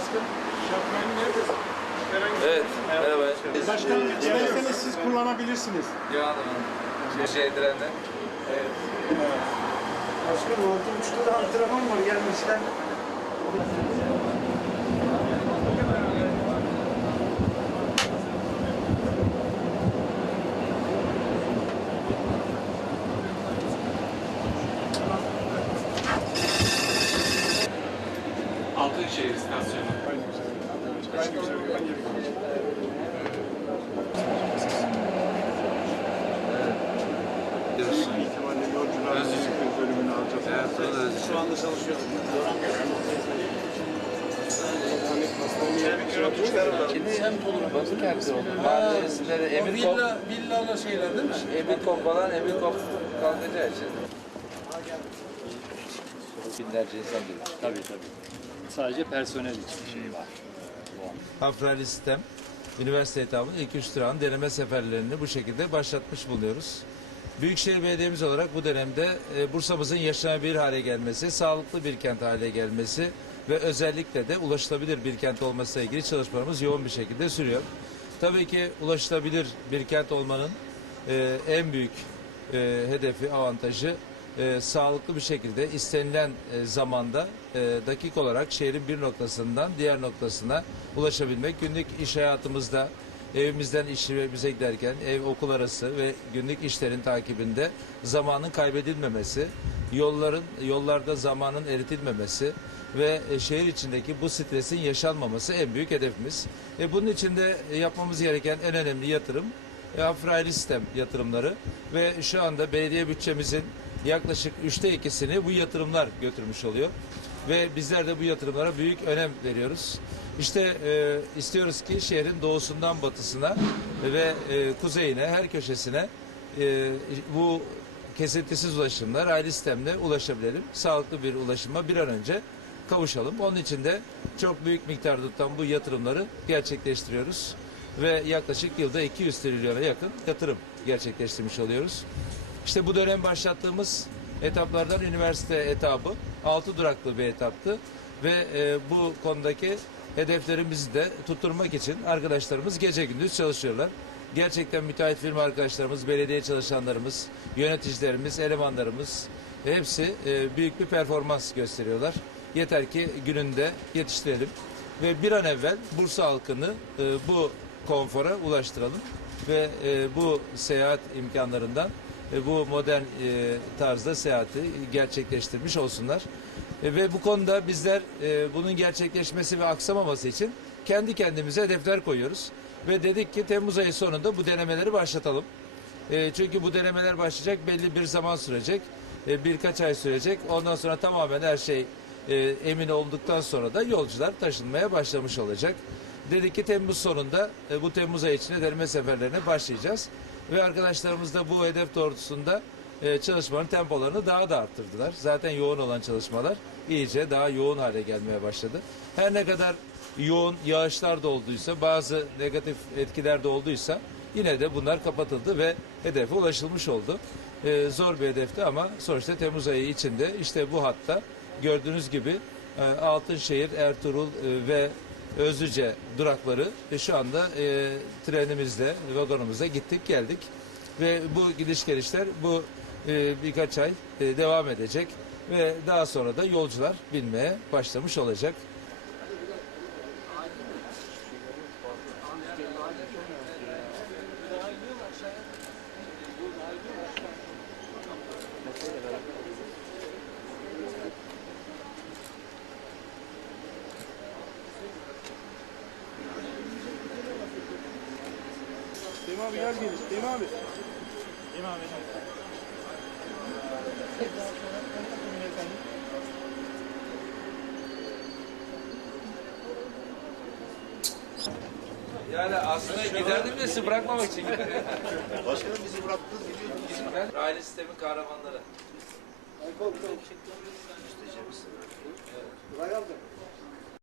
baskın. Şapkayı neredesin? Evet, merhaba. Başkanım isterseniz siz kullanabilirsiniz. Cihan Hanım. Şey, şey direnler. Başkanım altı buçukta da antrenman var gelmişler. Altınşehir istasyonu. Diyorsun. İhtimalle yolcular bölümünü alacağız. Evet, o da özlü. Şu anda çalışıyorum. Şimdi hem bakın kendisi oldu. Mahalle isimleri Emir Kop. Villa, villalı şeyler değil mi? Emir Kop falan Emir Kop kalkacağı için. Binlerce insan gelir. Tabii tabii. Sadece personel için şey var. Hafrali sistem, üniversite etabının ilk üç durağın deneme seferlerini bu şekilde başlatmış bulunuyoruz. Büyükşehir Belediye'miz olarak bu dönemde e, Bursa'mızın yaşanabilir hale gelmesi, sağlıklı bir kent hale gelmesi ve özellikle de ulaşılabilir bir kent olmasıyla ilgili çalışmalarımız yoğun bir şekilde sürüyor. Tabii ki ulaşılabilir bir kent olmanın e, en büyük e, hedefi, avantajı e, sağlıklı bir şekilde istenilen e, zamanda e, dakik olarak şehrin bir noktasından diğer noktasına ulaşabilmek. Günlük iş hayatımızda evimizden işimize giderken ev okul arası ve günlük işlerin takibinde zamanın kaybedilmemesi, yolların yollarda zamanın eritilmemesi ve e, şehir içindeki bu stresin yaşanmaması en büyük hedefimiz. E, bunun için de yapmamız gereken en önemli yatırım e, Afraili sistem yatırımları ve şu anda belediye bütçemizin yaklaşık üçte ikisini bu yatırımlar götürmüş oluyor. Ve bizler de bu yatırımlara büyük önem veriyoruz. İşte e, istiyoruz ki şehrin doğusundan batısına ve e, kuzeyine her köşesine e, bu kesintisiz ulaşımlar raylı sistemle ulaşabilelim. Sağlıklı bir ulaşıma bir an önce kavuşalım. Onun için de çok büyük miktarda tutan bu yatırımları gerçekleştiriyoruz ve yaklaşık yılda 200 trilyona yakın yatırım gerçekleştirmiş oluyoruz. İşte bu dönem başlattığımız etaplardan üniversite etabı 6 duraklı bir etaptı ve e, bu konudaki hedeflerimizi de tutturmak için arkadaşlarımız gece gündüz çalışıyorlar. Gerçekten müteahhit firma arkadaşlarımız, belediye çalışanlarımız, yöneticilerimiz, elemanlarımız hepsi e, büyük bir performans gösteriyorlar. Yeter ki gününde yetiştirelim ve bir an evvel Bursa halkını e, bu konfora ulaştıralım ve e, bu seyahat imkanlarından e, bu modern e, tarzda seyahati gerçekleştirmiş olsunlar. E, ve bu konuda bizler bunun gerçekleşmesi ve aksamaması için kendi kendimize hedefler koyuyoruz. Ve dedik ki Temmuz ayı sonunda bu denemeleri başlatalım. Çünkü bu denemeler başlayacak belli bir zaman sürecek. E, birkaç ay sürecek. Ondan sonra tamamen her şey emin olduktan sonra da yolcular taşınmaya başlamış olacak. Dedik ki Temmuz sonunda e, bu Temmuz ayı içinde deneme seferlerine başlayacağız. Ve arkadaşlarımız da bu hedef doğrultusunda e, çalışmanın tempolarını daha da arttırdılar. Zaten yoğun olan çalışmalar iyice daha yoğun hale gelmeye başladı. Her ne kadar yoğun yağışlar da olduysa, bazı negatif etkiler de olduysa yine de bunlar kapatıldı ve hedefe ulaşılmış oldu. E, zor bir hedefti ama sonuçta Temmuz ayı içinde işte bu hatta gördüğünüz gibi e, Altınşehir, Ertuğrul e, ve Özlüce durakları ve şu anda e, trenimizle, vagonumuzla gittik geldik. Ve bu gidiş gelişler bu e, birkaç ay e, devam edecek ve daha sonra da yolcular binmeye başlamış olacak. Deyim abi gel geliş. Deyim abi. Deyim abi. Yani aslında giderdim de sizi bırakmamak için giderdim. Başkanım bizi bıraktınız gidiyordunuz. Ben aile sistemin kahramanları.